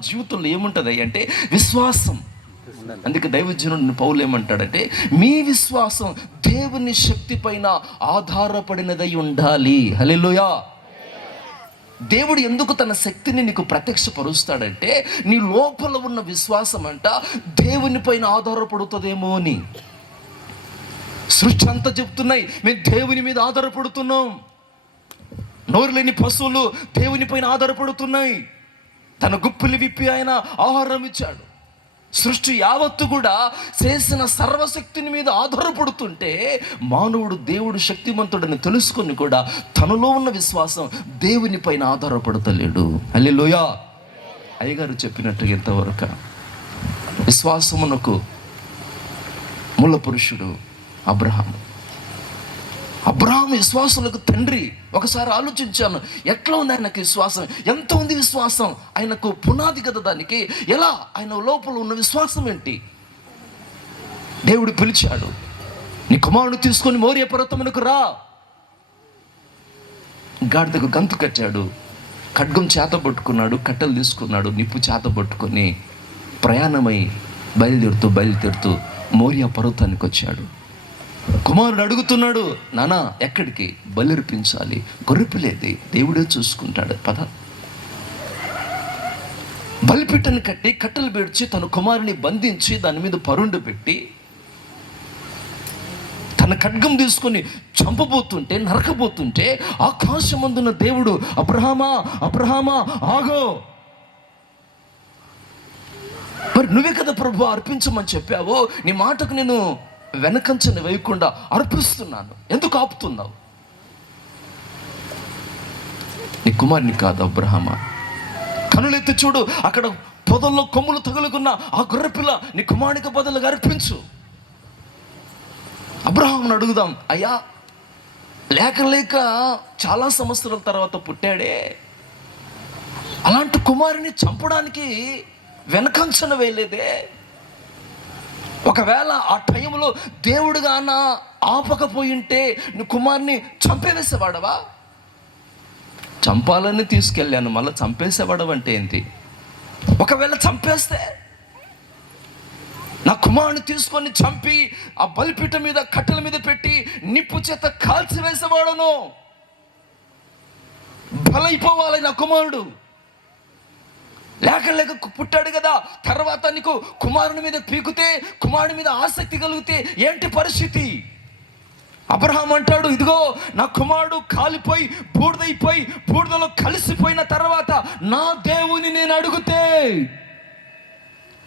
జీవితంలో ఏముంటుంది అంటే విశ్వాసం. అందుకే దైవజనుడు పౌలు ఏమంటాడంటే మీ విశ్వాసం దేవుని శక్తి పైన ఆధారపడినదై ఉండాలి. హలెలుయా దేవుడు ఎందుకు తన శక్తిని నీకు ప్రత్యక్షపరుస్తాడంటే నీ లోపల ఉన్న విశ్వాసం అంట దేవుని పైన ఆధారపడుతుందేమో అని. సృష్టి అంతా చెప్తున్నాయి మేము దేవుని మీద ఆధారపడుతున్నాం. నోరు లేని పశువులు దేవుని పైన ఆధారపడుతున్నాయి. తన గుప్పులు విప్పి ఆయన ఆహారం ఇచ్చాడు. సృష్టి యావత్తు కూడా చేసిన సర్వశక్తిని మీద ఆధారపడుతుంటే మానవుడు దేవుడు శక్తిమంతుడని తెలుసుకొని కూడా తనలో ఉన్న విశ్వాసం దేవుని పైన ఆధారపడతలేడు. అల్లెలోయా అయ్యగారు చెప్పినట్టు ఇంతవరకు విశ్వాసమునకు మూల పురుషుడు అబ్రహాము. అబ్రాహం విశ్వాసులకు తండ్రి. ఒకసారి ఆలోచించాను ఎట్లా ఉంది ఆయనకు విశ్వాసం? ఎంత ఉంది విశ్వాసం? ఆయనకు పునాది కదా దానికి. ఎలా? ఆయన లోపల ఉన్న విశ్వాసం ఏంటి? దేవుడు పిలిచాడు నీ కుమారుడు తీసుకొని మౌర్య పర్వతమునకు రా. గాడిదకు గంతు కట్టాడు ఖడ్గం చేత పట్టుకున్నాడు కట్టెలు తీసుకున్నాడు నిప్పు చేత పట్టుకొని ప్రయాణమై బయలుదేరుతూ బయలుదేరుతూ మౌర్య పర్వతానికి వచ్చాడు. కుమారుడు అడుగుతున్నాడు నానా ఎక్కడికి? బలిర్పించాలి గొర్రెపిలేది దేవుడే చూసుకుంటాడు పద. బలిపిట్టను కట్టి కట్టెలు పెడిచి తన కుమారుని బంధించి దాని మీద పరుండు పెట్టి తన ఖడ్గం తీసుకొని చంపబోతుంటే నరకబోతుంటే ఆకాశమందున్న దేవుడు అబ్రహామా అబ్రహామా ఆగో! మరి నువ్వే కదా ప్రభు అర్పించమని చెప్పావు? నీ మాటకు నేను వెనకంచని వేయకుండా అర్పిస్తున్నాను. ఎందుకు ఆపుతున్నావు? నీ కుమారుని కాదు అబ్రహమ. కనులెత్తి చూడు అక్కడ పొదల్లో కొమ్ములు తగులుకున్న ఆ గొర్రెపిల్ల నీ కుమారునికి బదులుగా అర్పించు. అబ్రహాంను అడుగుదాం అయ్యా లేక లేక చాలా సంవత్సరాల తర్వాత పుట్టాడే. అలాంటి కుమారుని చంపడానికి వెనకంచన వేయలేదే. ఒకవేళ ఆ టైంలో దేవుడుగాన ఆపకపోయింటే నువ్వు కుమార్ని చంపేవేసేవాడవా? చంపాలని తీసుకెళ్ళాను మళ్ళీ చంపేసేవాడవంటే ఏంటి ఒకవేళ చంపేస్తే నా కుమారుని తీసుకొని చంపి ఆ బలిపీట మీద కట్టెల మీద పెట్టి నిప్పు చేత కాల్చి వేసేవాడను బలైపోవాలి నా కుమారుడు. లేక లేక పుట్టాడు కదా. తర్వాత నీకు కుమారుని మీద పీకుతే కుమారుని మీద ఆసక్తి కలిగితే ఏంటి పరిస్థితి? అబ్రహాం అంటాడు ఇదిగో నా కుమారుడు కాలిపోయి బూడిదైపోయి బూడిదలో కలిసిపోయిన తర్వాత నా దేవుని నేను అడుగుతే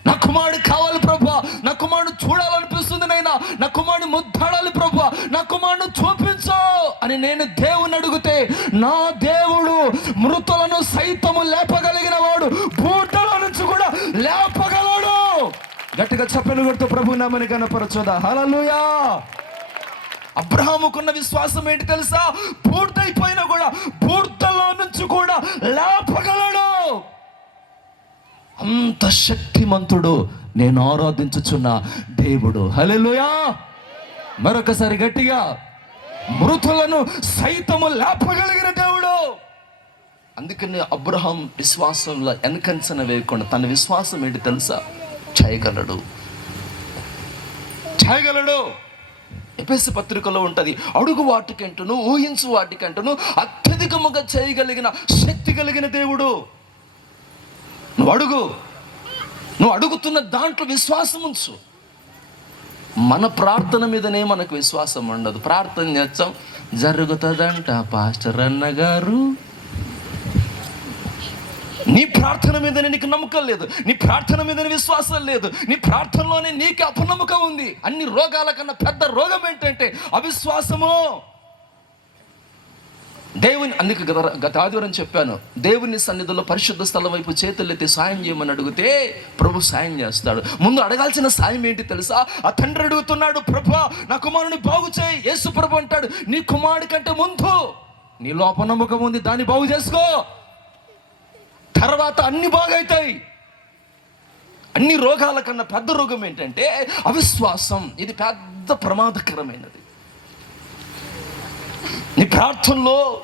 నా కుమారుడు కావాలి ప్రభా. నా కుమారుడు చూడాలనిపిస్తుంది నైనా నా కుమారుడు ముద్దాడాలి ప్రభు నా కుమారుడు చూపించు అని నేను దేవుని అడిగితే నా దేవుడు మృతులను సైతము లేపగలిగిన వాడు బూటల నుంచి కూడా లేపగలడు. గట్టిగా చెప్పని కొడుతూ ప్రభు నామని కనపరచోదా హలలుయా అబ్రహాముకున్న విశ్వాసం ఏంటి తెలుసా? పూర్తయిపోయినా కూడా పూర్తలో నుంచి కూడా లేపగలడు అంత శక్తిమంతుడు నేను ఆరాధించుచున్న దేవుడు. హలెలుయా మరొకసారి గట్టిగా మృతులను సైతము లేపగలిగిన దేవుడు. అందుకని అబ్రహం విశ్వాసంలో వెనకంచన వేయకుండా తన విశ్వాసం ఏంటి తెలుసా? చేయగలడు. చేయగలడు. ఎపిఎస్ పత్రికలో ఉంటుంది అడుగు వాటికంటూను ఊహించు వాటికంటూను అత్యధికముగా చేయగలిగిన శక్తి కలిగిన దేవుడు. నువ్వు అడుగు. నువ్వు అడుగుతున్న దాంట్లో విశ్వాసం ఉంచు. మన ప్రార్థన మీదనే మనకు విశ్వాసం ఉండదు. ప్రార్థన చేస్తాం జరుగుతుందంట పాస్టర్ అన్న గారు. నీ ప్రార్థన మీదనే నీకు నమ్మకం లేదు నీ ప్రార్థన మీదనే విశ్వాసం లేదు నీ ప్రార్థనలోనే నీకు అపనమ్మకం ఉంది. అన్ని రోగాల కన్నా పెద్ద రోగం ఏంటంటే అవిశ్వాసము. దేవుని అందుకు గత గత ఆదివారం చెప్పాను. దేవుని సన్నిధిలో పరిశుద్ధ స్థలం వైపు చేతులెత్తి సాయం చేయమని అడిగితే ప్రభు సాయం చేస్తాడు. ముందు అడగాల్సిన సాయం ఏంటి తెలుసా? ఆ తండ్రి అడుగుతున్నాడు ప్రభు నా కుమారుని బాగు చేయి. యేసు ప్రభు అంటాడు నీ కుమారుడి కంటే ముందు నీ లోప నమ్మకం ఉంది దాన్ని బాగు చేసుకో. తర్వాత అన్ని బాగవుతాయి అన్ని రోగాల కన్నా పెద్ద రోగం ఏంటంటే అవిశ్వాసం. ఇది పెద్ద ప్రమాదకరమైనది. నీ ప్రార్థనలో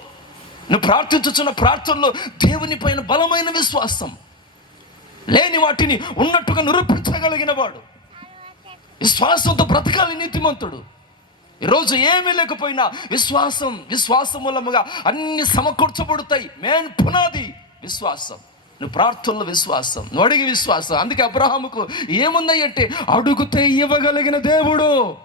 నువ్వు ప్రార్థించుచున్న ప్రార్థనలో దేవుని పైన బలమైన విశ్వాసం లేని వాటిని ఉన్నట్టుగా నిరూపించగలిగిన వాడు విశ్వాసంతో బ్రతకాలి నీతిమంతుడు. ఈరోజు ఏమీ లేకపోయినా విశ్వాసం విశ్వాసం మూలముగా అన్ని సమకూర్చబడతాయి. మెయిన్ పునాది విశ్వాసం. నువ్వు ప్రార్థనలో విశ్వాసం నువ్వు అడిగి విశ్వాసం. అందుకే అబ్రహాముకు ఏముంది అంటే అడుగుతే ఇవ్వగలిగిన దేవుడు.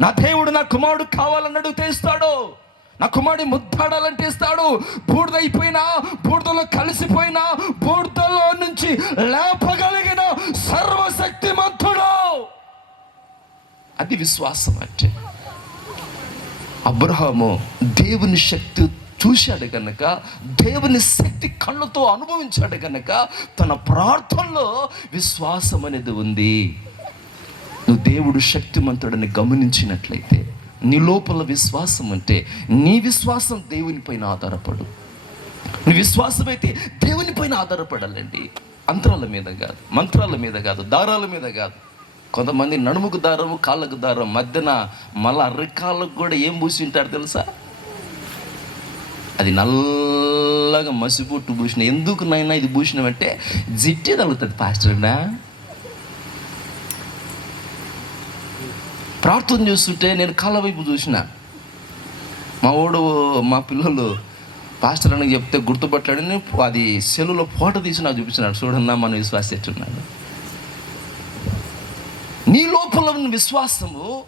నా దేవుడు నా కుమారుడు కావాలని అడిగితే ఇస్తాడు. నా కుమారుడు ముద్దాడాలంటే ఇస్తాడు. బూడిదైపోయినా బూడిదలో కలిసిపోయినా బూడిదలో నుంచి లేపగలిగిన సర్వశక్తిమంతుడు. అది విశ్వాసం అంటే. అబ్రహాము దేవుని శక్తి చూశాడు కనుక దేవుని శక్తి కళ్ళతో అనుభవించాడు కనుక తన ప్రార్థనలో విశ్వాసం అనేది ఉంది. దేవుడు శక్తిమంతుడని గమనించినట్లయితే నీ లోపల విశ్వాసం అంటే నీ విశ్వాసం దేవునిపైన ఆధారపడు. నీ విశ్వాసం అయితే దేవునిపైన ఆధారపడాలండి. అంతరాల మీద కాదు మంత్రాల మీద కాదు దారాల మీద కాదు. కొంతమంది నడుముకు దారము కాళ్ళకు దారం మధ్యన మళ్ళా అరికాళ్ళకు కూడా ఏం పూసి ఉంటారు తెలుసా? అది నల్లగా మసిపొట్టు పూసిన ఎందుకు నైనా ఇది పూసినామంటే జిట్టే తగులుతుంది పాస్టర్నా ప్రార్థన చేస్తుంటే నేను కళ్ళ వైపు చూసిన. మా వాడు మా పిల్లలు పాస్టర్ అని చెప్తే గుర్తుపట్టాడని అది సెల్లులో ఫోటో తీసి నాకు చూపించినాడు. చూడన్నా మన విశ్వాస ఎట్టున్నాడు నీ లోపల ఉన్న విశ్వాసము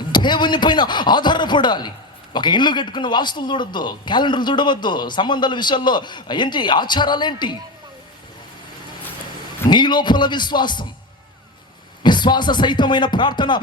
దేవుని పైన ఆధారపడాలి. ఒక ఇల్లు కట్టుకున్న వాస్తులు చూడొద్దు క్యాలెండర్లు చూడవద్దు సంబంధాల విషయాల్లో ఏంటి? ఆచారాలేంటి నీ లోపల విశ్వాసం. విశ్వాస సహితమైన ప్రార్థన